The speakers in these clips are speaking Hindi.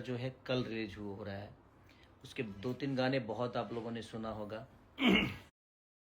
जो है कल रिलीज हो रहा है। उसके 2-3 गाने बहुत आप लोगों ने सुना होगा।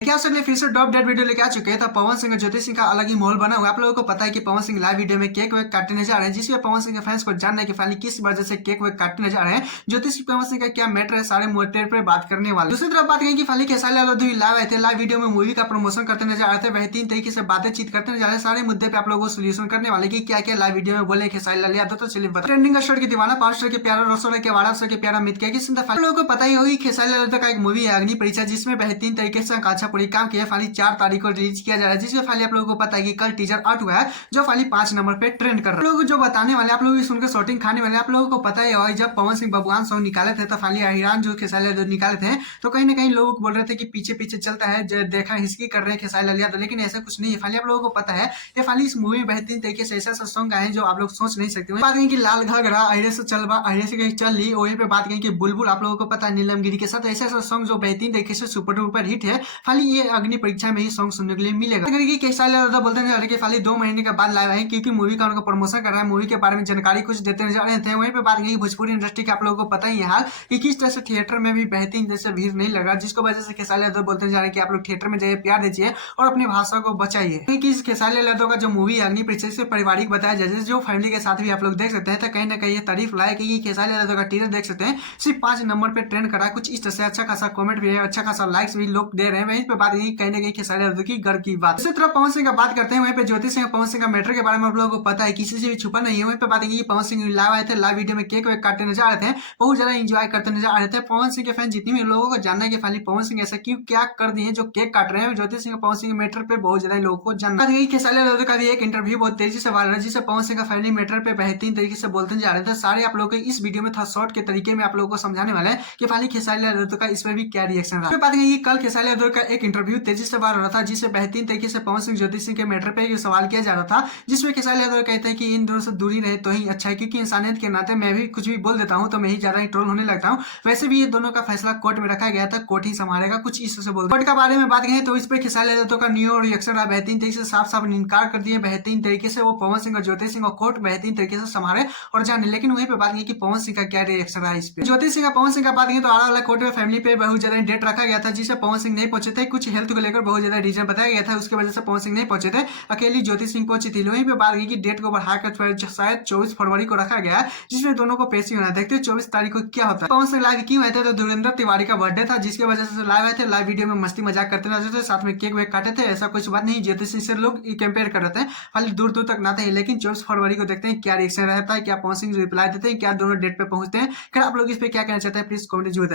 क्या आप अगले फिर से ड्रॉप डेड वीडियो लेके आ चुके हैं। तो पवन सिंह और ज्योति सिंह का अलग ही माहौल बना हुआ है। आप लोगों को पता है कि पवन सिंह लाइव वीडियो में केक वेक काटने जा रहे हैं, जिसमें पवन सिंह के फैंस को जानना है कि फाइनली किस वजह से केक वेक काटने जा रहे हैं। ज्योति सिंह पवन सिंह का क्या मैटर है, सारे मोटे पर बात करने वाले। दूसरी तरफ बात करें कि फाइनली खेसारी लाल यादव लाइव आए थे, लाइव वीडियो में मूवी का प्रमोशन करते नजर आ रहे थे। बेहतरीन तरीके से बातचीत करते नजर आ रहे हैं। सारे मुद्दे पे आप लोगों को सोल्यूशन करने वाले कि क्या क्या लाइव वीडियो में बोले खेसारी लाल यादव। तो चलिए बता। ट्रेंडिंग स्टार के दीवाना, 5 स्टार के प्यारा, 9 स्टार के 12 स्टार के प्यारा मित क्या आप लोगों को पता ही होगी खेसारी लाल यादव का एक मूवी है अग्नि परीक्षा, जिसमें बेहतरीन तरीके से अच्छा पूरी काम किया। फाइनली 4 तारीख को रिलीज किया जा रहा है, जिसमें फाइनली आप लोगों को पता है कि कल टीजर आउट हुआ है, जो फाइनली 5 नंबर पे ट्रेंड कर रहा है। लोग जो बताने वाले आप लोग सुनकर शॉटिंग खाने वाले। आप लोगों को पता है और जब पवन सिंह बबुआन सॉन्ग निकाले थे तो फाइनली हिरान जो खेसारी लाल यादव निकाले थे, तो कहीं ना कहीं लोग बोल रहे थे कि पीछे पीछे चलता है, जो देखा हिस्की कर रहे हैं खेसारी लाल यादव, लेकिन ऐसा कुछ नहीं है। फाइनली आप लोगों को पता है कि फाइनली इस मूवी में बेहतरीन तरीके से ऐसा सॉन्ग आए हैं जो आप लोग सोच नहीं सकते। बात करें कि लाल घाघरा, अहिरे से चलबा, अहिरे से कहीं चल ली, वहीं पे बात करें कि बुलबुल, आप लोगों को पता है नीलमगिरी के साथ ऐसा सॉन्ग जो बेहतरीन तरीके से सुपर डुपर हिट है। फाइनली ये अग्नि परीक्षा में ही सॉन्ग सुनने के लिए मिलेगा। खेसारी लाल यादव बोलते हैं कि फाइनली 2 महीने के बाद लाइव आए, क्योंकि मूवी का उनको प्रमोशन कर रहा है, मूवी के बारे में जानकारी कुछ देते नजर आ रहे थे। वहीं पे बात करें भोजपुरी इंडस्ट्री के आप लोगों को पता ही है कि किस तरह से थिएटर में भी बेहतरीन जैसे भीड़ नहीं लगा, जिसको वजह से खेसारी लाल यादव बोलते जा रहे हैं कि आप लोग थिएटर में जाइए, प्यार दीजिए और अपनी भाषा को बचाइए। क्योंकि खेसारी लाल यादव का जो मूवी है अग्नि परीक्षा से पारिवारिक बताया जाए, जो फैमिली के साथ भी आप लोग देख सकते हैं, तो कहीं ना कहीं ये तारीफ लायक है कि खेसारी लाल यादव का टीजर देख सकते हैं, सिर्फ 5 नंबर पे ट्रेंड करा। कुछ इस तरह से अच्छा खासा कमेंट भी है, अच्छा खासा लाइक्स भी लोग दे रहे हैं। वहीं पे बात कहीं ना कहीं खेसारी लाल यादव की गर्व की बात। इसी तरह पवन सिंह का बात करते हैं, वहीं पे ज्योति सिंह पवन सिंह का मैटर के बारे में आप लोगों को पता है, किसी से भी छुपा नहीं है। वहीं पे बात है कि पवन सिंह लाइव आए थे, लाइव वीडियो में केक वेक काटते नजर आ रहे थे, बहुत ज्यादा एंजॉय करते नजर आ रहे थे। पवन सिंह के फैन जितने भी लोगों को जानना है कि फाइनली पवन सिंह ऐसा क्यों क्या कर दिए जो केक काट रहे हैं। ज्योति सिंह पवन सिंह मैटर पे बहुत ज्यादा लोगों को जानना है। खेसारी लाल यादव का भी एक इंटरव्यू बहुत तेजी से वायरल है, जिससे पवन सिंह का फैमिली मैटर पे बेहतरीन तरीके से बोलते जा रहे थे। सारे आप लोगों को इस वीडियो में था शॉर्ट के तरीके में आप लोगों को समझाने वाले हैं कि फाइनली खेसारी लाल यादव का इस पर भी क्या रिएक्शन रहा। बात है कल खेसारी यादव का एक इंटरव्यू तेजी से वायरल रहा था, जिससे बेहतरीन तरीके से पवन सिंह ज्योति सिंह के मैटर पे सवाल किया जा रहा था, जिसमें खेसारी यादव कहते हैं कि इन दोनों से दूरी रहे तो ही अच्छा है, क्योंकि इंसानियत के नाते मैं भी कुछ भी बोल देता हूं तो मैं ही ज्यादा ही ट्रोल होने लगता हूं। वैसे भी ये दोनों का फैसला कोर्ट में रखा गया था, कोर्ट ही संभालेगा, कुछ इस से बोल। कोर्ट के बारे में बात करें तो इस पर खेसारी यादव का न्यू रिएक्शन रहा, बेहतरीन तरीके से साफ साफ इनकार कर दिए बेहतरीन तरीके से वो पवन सिंह और ज्योति सिंह और कोर्ट बेहतरीन तरीके से संभाले और जाने। लेकिन वहीं पे बात की कि पवन सिंह का क्या रिएक्शन रहा इस पे। ज्योति सिंह का पवन सिंह का बात करें तो आला वाला कोर्ट में फैमिली पे बहुत ज्यादा डेट रखा गया था, जिससे पवन सिंह नहीं पहुंचे थे। कुछ हेल्थ को लेकर बहुत ज्यादा रीजन बताया गया था, उसकी वजह से पवन सिंह नहीं पहुंचे थे, अकेली ज्योति सिंह पहुंची थी। वहीं पे बात की डेट को बढ़ाकर शायद 24 फरवरी को रखा गया, जिसमें दोनों को पेशी होना। देखते हैं 24 तारीख को क्या होता है। पवन सिंह लाइव क्यों आए थे, तो धुरेंद्र तिवारी का बर्थडे था, जिसकी वजह से लाइव आए थे। लाइव वीडियो में मस्ती मजाक करते रहते थे, साथ में केक वेक काटे थे, ऐसा कुछ बात नहीं। ज्योति सिंह से लोग कंपेयर कर रहे थे, खाली दूर दूर तक नाते हैं। लेकिन 24 फरवरी को देखते हैं क्या रिएक्शन रहता है, क्या पवन सिंह रिप्लाई देते हैं, क्या दोनों डेट पे पहुंचते हैं। आप लोग इस पे क्या कहना चाहते हैं, प्लीज कमेंट जरूर।